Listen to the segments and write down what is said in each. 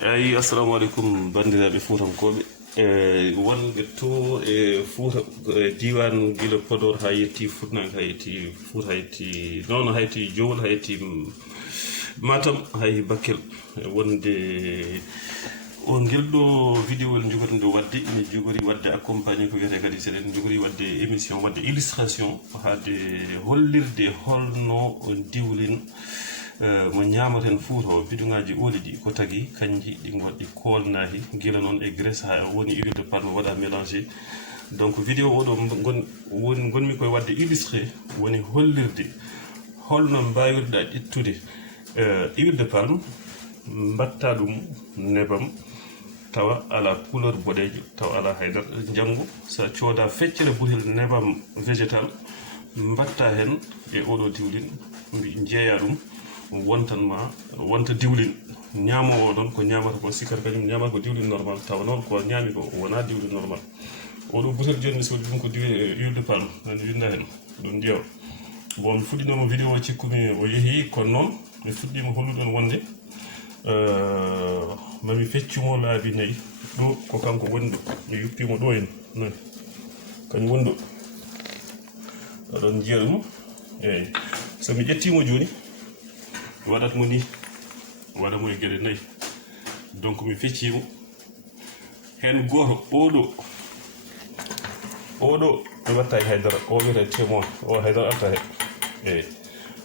eyi assalamu aleykum bandiraɓe fuutankoɓe wonɓe to e Fouta diwan guila Podor ha yetti Futnague ha yetti Fouta ha yetti noon ha yetti Jowol ha yetti Matam hay Bakel wonde on guelɗo vidéo el jogori nde wadde ene jogori wadde accompagné ko wiyete kadi seɗen jogori wadde émission wadde illustration hade hollirde holno diwlin mo ñamaten Fouta o bidouŋaji ooli ɗi ko tagui kanji ɗi goɗɗi kolnahi guila noon e Grèce ha woni huile de palme waɗa mélangé donc vidéo oɗo gonmi koye wadde illustré woni hollirde holno mbawirɗa ƴettude huile de palme mbatta ɗum nebam tawa ala couleur boɗejo tawa ala haydara janggo sa cooda feccere butel nebam végétal mbatta hen e oɗo diwlin mbi jeeya ɗum wonta diwlin ñamowo ɗon ko ñamata ko sikkata kañum ñamata ko diwlin normal tawa noon ko ñami ko wona diwlin normal oɗo butel joni mi soodi ɗum ko huile de palme nani winda hen ɗum ƴeewa bon mi fuɗɗinoma vidéo o cikkumi o yeehi kono noon mi fuɗɗima hollude on wonde mami feccumo laabi nayyi ɗo ko kanko woni ɗo mi yuppimo ɗo hen nani kañum woni ɗo aɗon jiiya ɗum eyyi so mi ƴettimo joni mi waɗatmo ni waɗamo e gueɗe nayyi donc mi feccimo hen goto oɗo mi watta e haydara o wiyete témoin o haydara arta he eyyi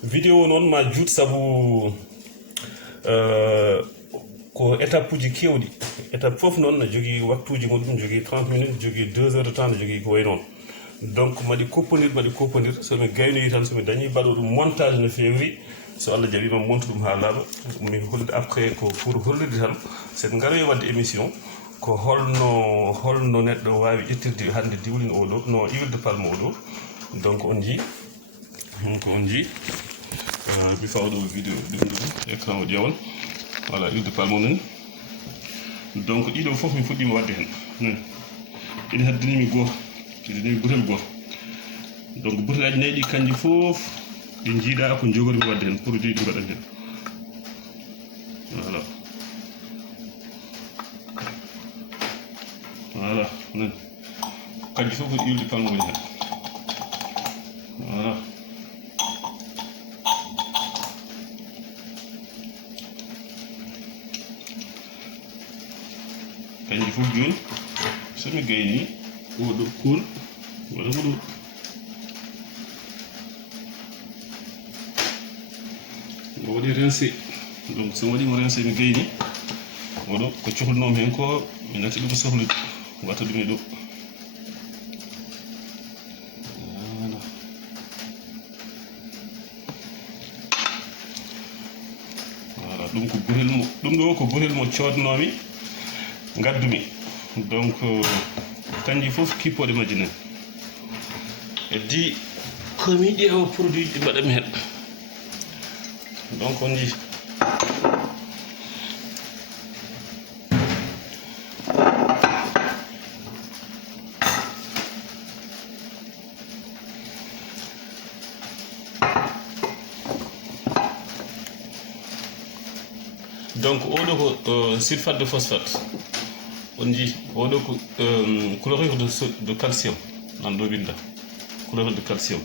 vidéo noon ma juut saabu ko étape uji kewɗi étape foof noon ne jogui waktuji muɗum jogui 30 minutes jogui 2 heures de temps ne jogui ko way noon donc maɗi koppodir somi gaynoyi tan somi dañi mbaɗo ɗum montage no fewi so Allah jaaɓi mami monta ɗum ha laaɓa mi hollude après ko pour hollirde tan sen garoyi wadde émission ko holno neɗɗo wawi ƴettirde hande diwlin oɗo no huile de palme oɗo donc on jii mi fawa ɗo vidéo ɗum écran o ƴeewon voilà huile de palme o nani donc ɗiɗo foof mi fuɗɗima wadde hen nani ɗiɗi haddinimi butel goto donc butelaji nayyi ɗi kanji foof ɗi jiiɗa ko jogorimi wadde hen produit ɗi mbaɗan hen voilà nani kanji foof ko huile de palme woni hen voilà kanji fof joni somi gayni oɗo kool waɗamo ɗo o waɗi rincé donc so waɗimo rincé mi gayni oɗo ko cohlunomi hen ko mi natti ɗum sohlude watta ɗum e ɗo voilà ɗum ko butel mo ɗum ɗo ko butel mo codnomi gaddumi donc kanji foof kippoɗe majji nani heddi komi ƴeewa produit ɗi mbaɗami hen donc on jii donc oɗo ko sulfate de phosphate on jii oɗo ko chlorure de calcium nan ɗo winda chlorure de calcium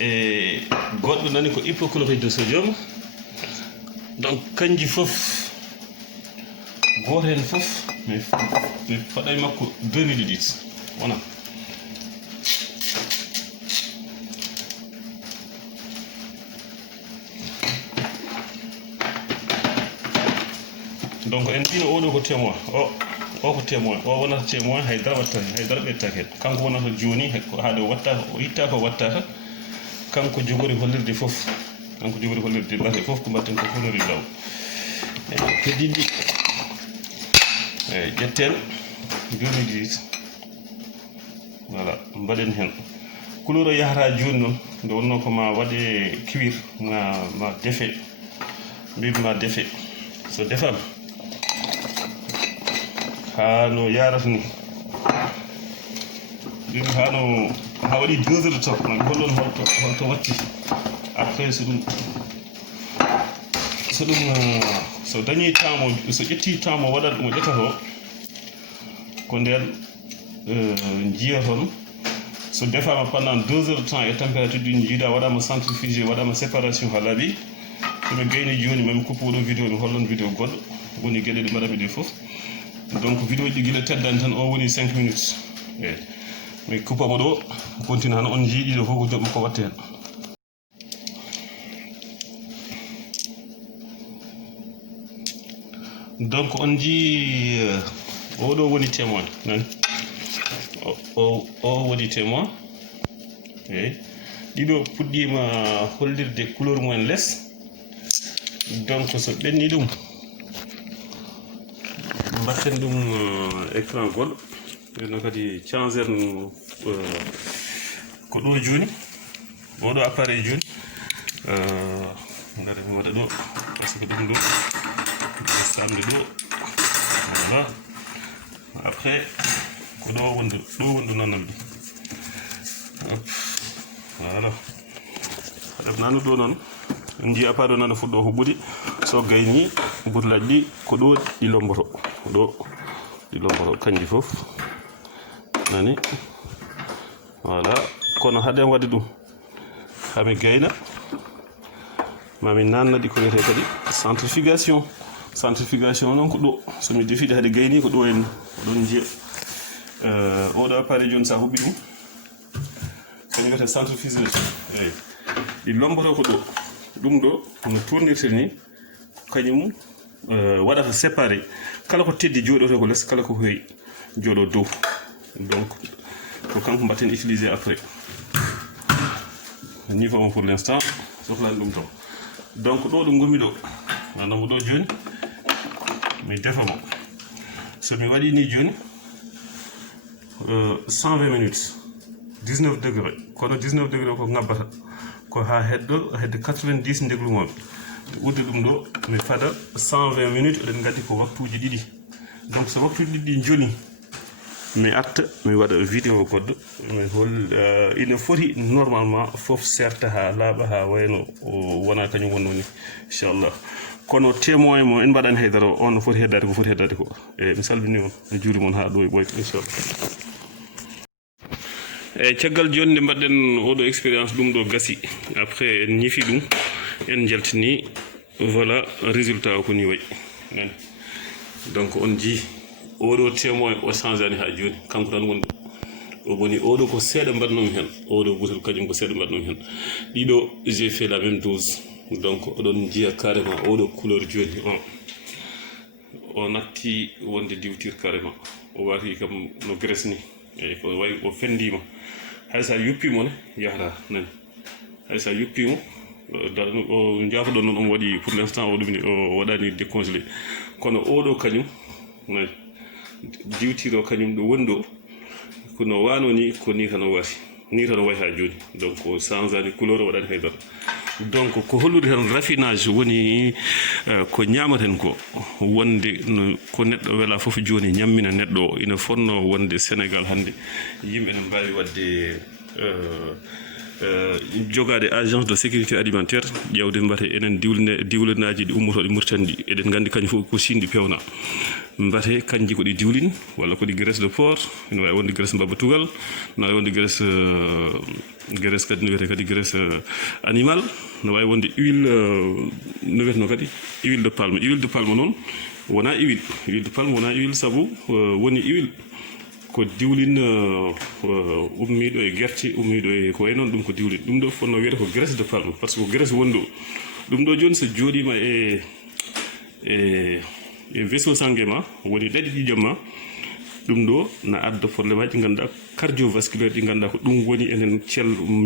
e goɗɗo nani ko hypochlorite de sodium donc kanji foof goto hen foof mi faɗay makko 2 millilitres wona donc en mbino oɗo ko témoin o ko témoin o wonata témoin haydara ɓettake hen kanko wonata joni haade o itta ko wattata kanko jogori hollirde foof mbate foof ko mbatten ko fonori law keddiɗi eyyi ƴetten 2 millilitres voilà mbaɗen hen couleur o yahata joni noon nde wonno ko ma waɗe cuire ma defe mbimi ma defe so defama hano yarata ni ɗum ha waɗi 2 heures de temps mami hollon holto watti après so ɗum so dañi temps so ƴetti temps mo waɗat ɗum ƴettato ko nden jiya toon so defama pendant 2 heures de temps e température ɗi jiiɗa waɗama centrifugé waɗama séparation ha laaɓi somi gayni joni mami kuppo ɗo vidéo mi hollon vidéo goɗɗo woni gueɗe ɗe mbaɗami ɗe foof donc vidéo ji guila teddani tan o woni 5 minutes eyyi mi kuppamo ɗo continue han on jiiɗi ɗo fof ko joɓɓo ko watte hen donc on jii oɗo woni témoin nani o woni témoin eyyi ɗiɗo puɗɗima hollirde couleur mumen less donc so ɓenni ɗum mbatten ɗum écran goɗɗo ɓenno kadi changer ko ɗo joni oɗo appareil joni ngara mi waɗa ɗo par ce que ɗum ɗo samde ɗo voilà après ko ɗo wondu nanam ɗi voilà haɗam nanu ɗo noon on jii appareil nano fuɗɗo huɓɓude so gayni boutelaji ɗi ko ɗo ɗi lomboto ɗo ɗi lomboto kanji fof nani voilà kono haɗen wadde ɗum hami gayna mami nanna ɗi ko wiyete kadi centrifugation noon ko ɗo somi defiɗe haade gayni ko ɗo en ɗon jiya oɗo appareil joni sa huɓɓi ɗum kono wiyete centrifugation eyyi ɗi lomboto ko ɗo ɗum ɗo no tournirte ni kañum waɗata séparé kala ko teddi jooɗoto ko less kala ko heewi jooɗo dow donc ko kanko mbatten utiliser après niveau on pour l'instant sohlani ɗum ton donc ɗo ɗo gomi ɗo nanamo ɗo joni mi defa mo somi waɗi ni joni 120 minutes 19 degré kono 19 degré ko ngabbata ko ha hedde 90 deglumoɓe udde ɗum ɗo mi fada 120 minutes eɗen gandi ko waktuji ɗiɗi donc so waktuji ɗiɗi joni mi arta mi waɗa vidéo goɗɗo mi hol ina foti normalement foof serta ha laaɓa ha wayno wona kañum wonnoni inchallah kono témoin mo en mbaɗani haydara on no foti heddade ko foti heddade ko e mi salmini on mi juuri moon ha ɗo e ɓoyta inchallah eyyi caggal joni nde mbaɗɗen oɗo expérience ɗum ɗo gasi après en ñifi ɗum en jaltini voilà résultat o ko ni wayi nani donc on jii oɗo témoin o changani ha joni kanko tan woni o woni oɗo ko seeɗa mbaɗnomi hen oɗo gotel kañum ko seeɗa mbaɗnomi hen ɗiɗo j'ai fait la même dose donc oɗon jiya carrément oɗo couleur joni o natti wonde diwtir carrément o wati kam no graisse ni eyyi ko wayi o fendima haysa yuppimo ne yahata nani haysa yuppimo o jaafoɗon noon omo waɗi pour l'instant o ɗumni o waɗani décongelé kono oɗo kañum nani diwtiro kañum ɗo woni ɗo kono wano ni ko ni tan o wasi ni tan o wayi ha joni donc o changeani couleur o waɗani haydara donc ko hollude tan raffinage woni ko ñamaten ko wonde ko neɗɗo wela foof joni ñammina neɗɗo o ina fonno wonde Sénégal hande yimɓe ne mbawi wadde jogade agence de sécurité alimentaire ƴewde mbate enen diwlinaji ɗi ummotoɗe Mauritanie ɗi eɗen gandi kañum fof ko sindi pewna mbate kanji ko ɗi diwlin walla ko ɗi graisse de porc ene wawi wonde graisse mbabba tugal ne wawi wonde graisse kadi no wiyete kadi graisse animal ne wawi wonde huile no wiyeteno kadi huile de palme noon wona huile de palme wona huile saabu woni huile ko diwlin ummiɗo e guerte ummiɗo e ko way noon ɗum ko diwlin ɗum ɗo fonno wiyata ko graisse de palme par ce que graisse woni ɗo ɗum ɗo joni so jooɗima e vaisseau sanguin ma woni ɗaɗi ƴiƴam ma ɗum ɗo na adda probléme aji ɗi ganduɗa cardiovasculaire ɗi ganduɗa ko ɗum woni enen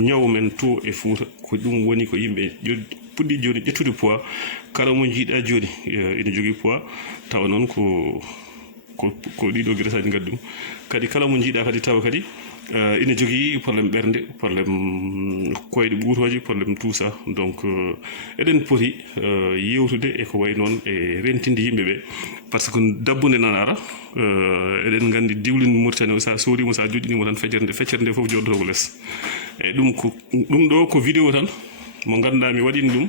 ñaw men to e Fouta ko ɗum woni ko yimɓe puɗɗi joni ƴettude poids kala mo jiiɗa joni ina jogui poids tawa noon ko ɗiɗo graisse aji gaddi ɗum kadi kala mo jiiɗa kadi tawa kadi ina jogui probléme ɓerde probléme koyɗe ɓuutoji probléme tout ça donc eɗen poti yewtude e ko way noon e rentinde yimɓeɓe par ce que dabbude nan ara eɗen gandi diwlin Mauritanie o sa soodimo sa joƴƴinimo tan feccere nde foof joɗoto ko less eyyi ɗum ɗo ko vidéo tan mo ganduɗa mi waɗini ɗum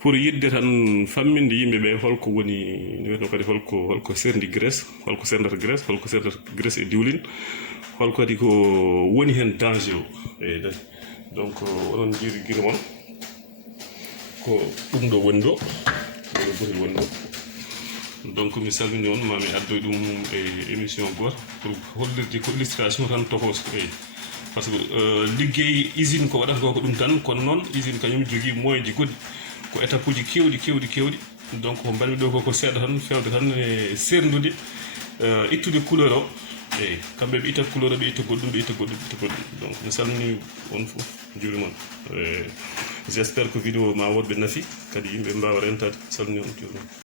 pour yidde tan famminde yimɓe ɓe holko woni no wiyetno kadi holko serndi graisse holko serdata graisse holko serdata graisse e diwlin holko kadi ko woni hen danger o eyi dai donc onon jiiri guila moon ko ɗum ɗo woni ɗo ɗo botel woni ɗo donc mi salmini on mami addoy ɗum e émission goto pour hollirde ko illustration tan tokos eyi par ce que liggey usine ko waɗata ko ɗum tan kono noon usine kañum jogui moyen ji goɗɗi ko étape uji kewɗi donc ko mbaɗmi ɗo ko seeɗa tan fewde tan e serndude ittude couleur o eyi kamɓe ɓe ittata couleur o ɓe itta goɗɗum ɓe itta goɗɗum donc mi salmini on fof juurimon j' espère que vidéo ma woɗɓe naafi kadi yimɓe mbawa rentade salmini on juurimon